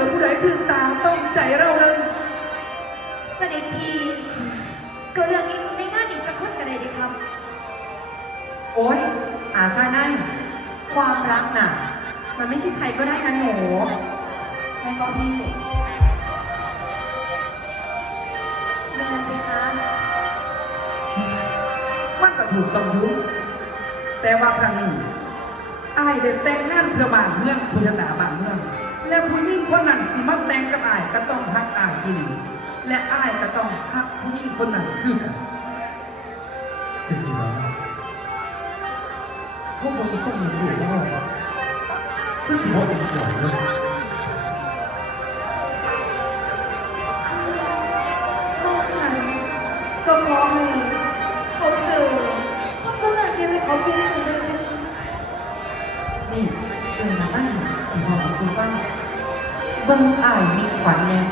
อผู้ใดถึงตาต้องใจเราเลย เสด็จพีก็เรื่องนี้ในงานอีกสักคนกันเลยดีครับโอ๊ยอาซาไนความรักน่ะ มันไม่ใช่ใครก็ได้นะหนูแม่ก็พี่แม่ไหมคะมันก็ถูกต้องอยุ่แต่ว่าครั้งนี้อายได้แต่งงานเพื่อบ้านเมืองผู้ชะตาบ้านเมือง สิมาแต่งกับอายก็ต้องฮักอายอีหลีและอายก็ต้องฮักผู้หญิงคนนั้นคือกันจริงๆแล้วพวกมันส่งมันอยู่ว่าคือสิว่าเอ็นจอยเลยลูกฉันก็ขอให้เขาเจอคนคนนั้นยังให้เขาเปลี่ยนใจได้ไหมคะนี่เออมาบ้านหนูสีหอมของซูฟ้า เบิ้งอ้ายมีขวัญเนี่ย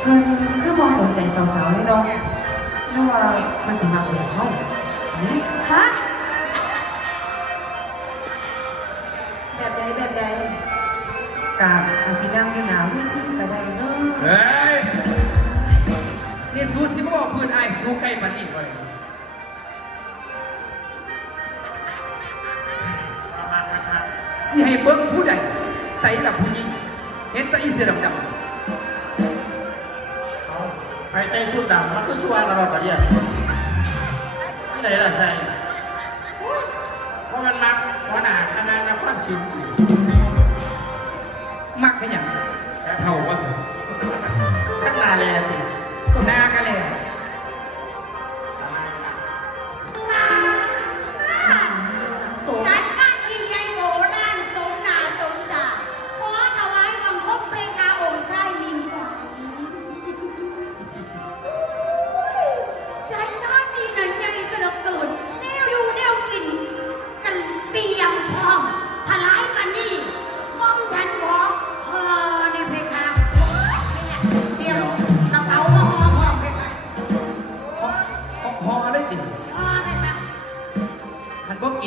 เพิ่นคือมองสนใจสาวๆเลยเนาะหรือว่ามันสิมาเป็นห้องหืมฮะแบบใดแบบใดกาบอาสินั่งอยู่หนาวที่ที่กระไดเนาะเฮ้ยนี่สูสิมาบอกพื้นอายสู้ใกล้ปันอีกเลยสิให้เบิ้งผู้ใดใส่ละผู้หญิงเห็นแตาอีเสียดำไปใส่ชุดดำมันคือชัวร์กับเรากระเดียที่ไหนล่ะใช่เพราะมันมักหัวหน้าคณะนักความชิมๆมักให้หยังเท่าว่าสิทั้งนาเลย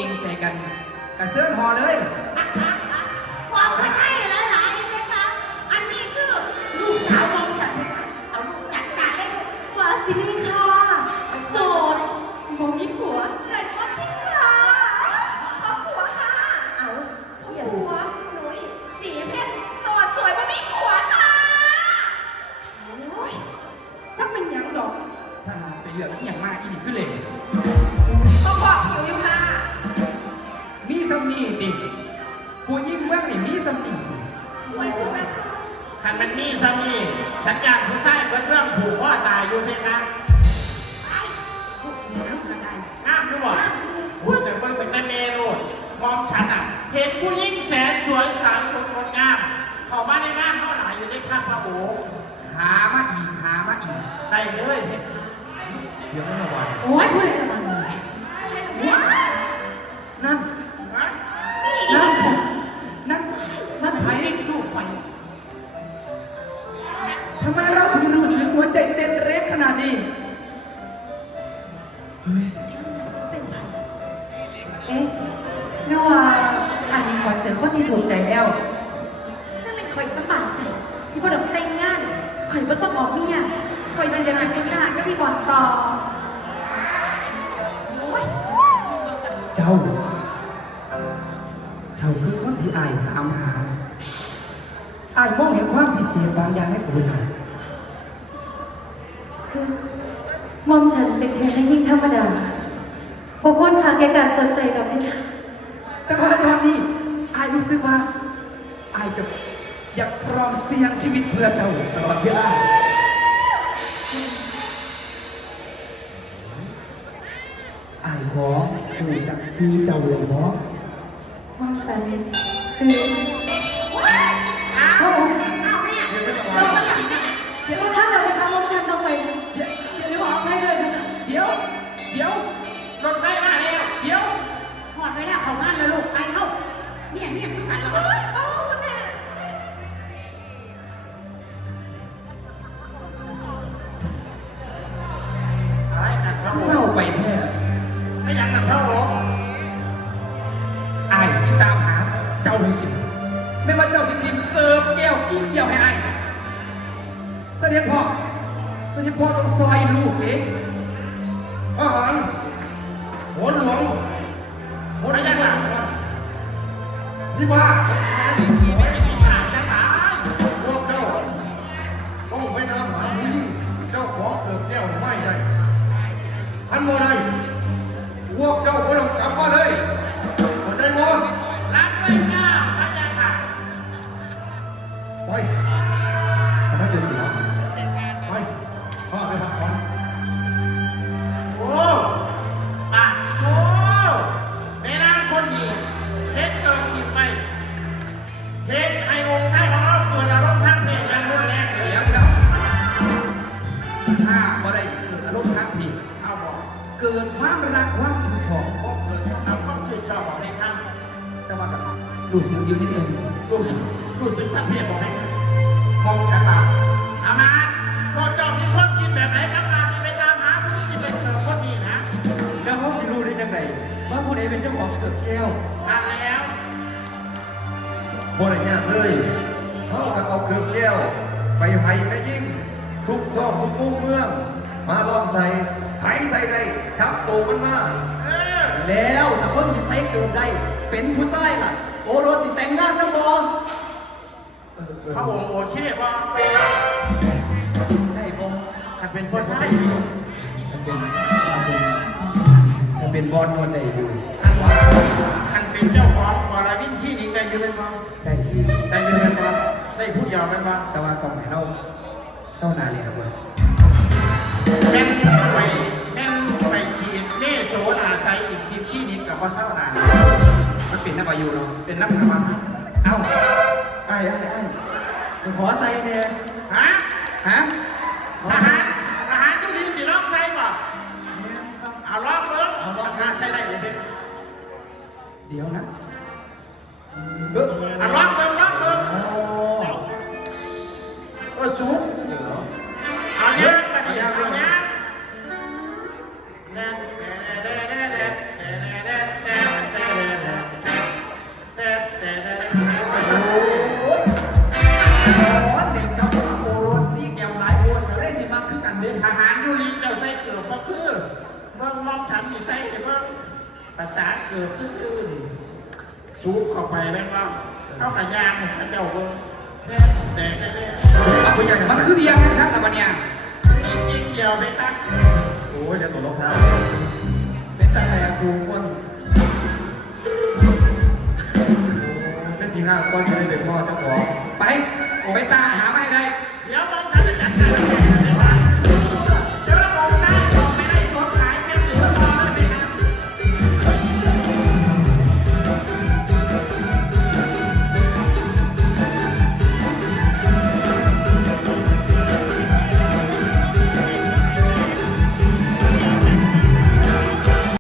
รงใจกันกระเสื้อพอเลย มันมีสามีฉันอยากผู้ชายเป็นเรื่องผูกข้อตายอยู่เพคะน้ำกระไดน้ำอยู่บ่พูดแต่เพิ่งแต่เมรูดมองฉันอะ เห็นผู้หญิงแสนสวยสาวสวยงดงาม เข้ามาในงานเท่าไหร่อยู่ในภาพพระโอษฐ์หามาอีกหามาอีกได้เลยเพคะเสียงไม่ระวังโอ้ยพูดอะไรกันมาเนี่ย เจอคนที่ถูกใจแล้วนั่นเป็นคอยสบายใจที่พอดอกแต่งงานคอยไม่ต้องออกเมียคอยมันเดินไปเป็นทหารก็พี่บอลต่อโอ้ยเจ้า เจ้าคือคนที่อายตามหาอายมองเห็นความพิเศษบางอย่างในตัวเจ้าคือมอมฉันเป็นเพียงแค่ยิ่งธรรมดาบกวนค่ะแกการสนใจเราไหมคะ แต่ว่าตอนนี้อาย รู้สึกว่าอายจะอยากพร้อมเสี่ยงชีวิตเพื่อเจ้าตลอดเวลาอายขอหูจักซื้อเจ้าเลยบ่มอมฉันคือพระองค์เยังไม่หันแล้วโอ้แม่อะไรกันพระโอษเฝ้าไปแท้ไม่อยังนั่นพระโอษฐ์อายสิตามหาเจ้าจริงๆไม่ว่าเจ้าสิทิมเกิบแก้วกินเดียวให้ไอ้เสด็จพ่อเสด็จพ่อต้องซอยลูกเองทหารหนหลวงหนหลวงพี่บ้าไม่มีทาง จะตายพวกเจ้าต้องไปตามหาผู้หญิงเจ้าของเกิดแก้วไม่ได้ขันโมได้พวกเจ้าก็ต้องกลับมาเลยเข้าใจบ่รับไว้เจ้าพระยาค่ะไป รู้สึกทางเพบอกให้มองฉันมาอามาตย์พวกเจ้ามีความคิดแบบไหนครับมาที่ไปตามหาผู้นี้ที่เป็นเกิดคนนี้นะแล้วเขาสิรู้ได้จังไงว่าผู้ใดเป็นเจ้าของเกิดแก้วนั่นแล้วบ่ได้ยากเลยเขากับเอาเครือบแก้ว ไปไห้ไปยิ่ง ทุกช่องทุกมุมเมือง มาลองใส่ไห้ใส่ได้ทับตูมันมาแล้วแต่คนที่ใช้เกิดได้เป็นผู้ชายล่ะ โอโรสสิแต่งงานนะบอ พระองค์โอเคว่าได้บอถ้าเป็นผู้ชายฉันเป็นฉันเป็นฉันเป็นบอลนวดได้อยู่ท่านว่าท่านเป็นเจ้าของกอลาวินที่นี่ได้อยืนเป็นบ้างได้อยู่ได้อยืนเป็นบ้างได้พูดยาวเป็นบ้างแต่ว่าต้องให้เราเศร้าหนาเลยครับแม่นไปแม่นไปฉีดเนโซนาไซอีกสิบที่นี้กับว่าเศร้านามันเป็นนักอายุเนาะเป็นนักประมาณเอ้าไอ้ไอ้ไอ้ ขอใส่เนี่ยฮะฮะทหาร องฉันมีใส่เห็นเบิ่งภาษาเกือบซื่อๆนี่สูบเข้าไปแม่นว่าเข้ากับยางพระเจ้าเบิ่งแต่แต่แต่แต่มันคือเดียงชัดๆนะวันเนี้ยจริงๆเดียวไปตักโอ้ยจะตกรองเท้า